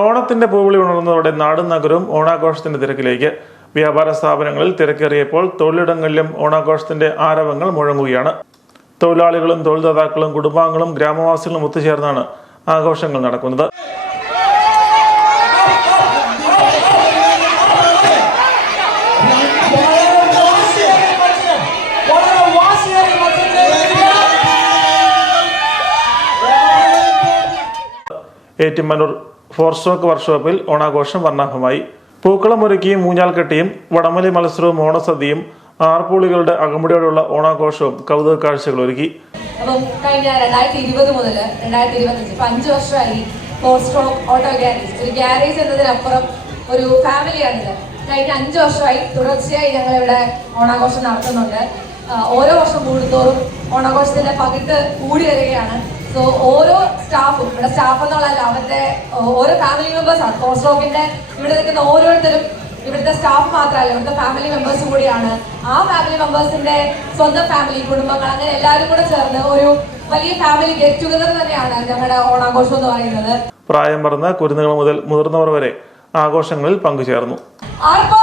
ഓണത്തിന്റെ പൂവിളി ഉണർന്നതോടെ നാടും നഗരവും ഓണാഘോഷത്തിന്റെ തിരക്കിലേക്ക്. വ്യാപാര സ്ഥാപനങ്ങളിൽ തിരക്കേറിയപ്പോൾ തൊഴിലിടങ്ങളിലും ഓണാഘോഷത്തിന്റെ ആരവങ്ങൾ മുഴങ്ങുകയാണ്. തൊഴിലാളികളും തൊഴിൽദാതാക്കളും കുടുംബാംഗങ്ങളും ഗ്രാമവാസികളും ഒത്തുചേർന്നാണ് ആഘോഷങ്ങൾ നടക്കുന്നത്. ഏറ്റുമാനൂർ ഫോർ സ്റ്റോക്ക് വർക്ക്ഷോപ്പിൽ ഓണാഘോഷം വർണാഭമായി. പൂക്കളമൊരുക്കിയും ഒരുക്കിയും കെട്ടിയും വടമലി മത്സരവും ഓണസദ്യയും ആർപ്പൂളികളുടെ അകമ്പടിയോടുള്ള ഓണാഘോഷവും കൗതുക കാഴ്ചകൾ ഒരുക്കി. അപ്പം കഴിഞ്ഞ രണ്ടായിരത്തി ഇരുപത് മുതൽ രണ്ടായിരത്തി ഇരുപത്തഞ്ച് ഇപ്പൊ അഞ്ച് വർഷമായി ഫോർ ഓട്ടോ ഗ്യാരേജ് ഒരു ഗ്യാരേജ് എന്നതിനപ്പുറം ഒരു ഫാമിലിയാണിത് കഴിഞ്ഞ അഞ്ച് വർഷമായി തുടർച്ചയായി ഞങ്ങൾ ഇവിടെ ഓണാഘോഷം നടത്തുന്നുണ്ട്. ഓരോ വർഷം കൂടുന്തോറും ഓണാഘോഷത്തിന്റെ പകിട്ട് കൂടി വരികയാണ്. സോ ഓരോ സ്റ്റാഫും ഇവിടെ സ്റ്റാഫ് എന്നുള്ളതല്ല അവരുടെ ഓരോ ഫാമിലി മെമ്പേഴ്സാണ് സ്ട്രോക്കിന്റെ ഇവിടെ നിൽക്കുന്ന ഓരോരുത്തരും ഇവിടുത്തെ സ്റ്റാഫ് മാത്രമല്ല ഇവിടുത്തെ ഫാമിലി മെമ്പേഴ്സ് കൂടിയാണ്. ആ ഫാമിലി മെമ്പേഴ്സിന്റെ സ്വന്തം ഫാമിലി കുടുംബങ്ങൾ അങ്ങനെ എല്ലാവരും കൂടെ ചേർന്ന് ഒരു വലിയ ഫാമിലി ഗെറ്റ് ടുഗദർ തന്നെയാണ് ഞങ്ങളുടെ ഓണാഘോഷം എന്ന് പറയുന്നത്. പ്രായം പറഞ്ഞ കുരുന്നുകൾ മുതൽ മുതിർന്നവർ വരെ ആഘോഷങ്ങളിൽ പങ്കുചേർന്നു. ആർപ്പോ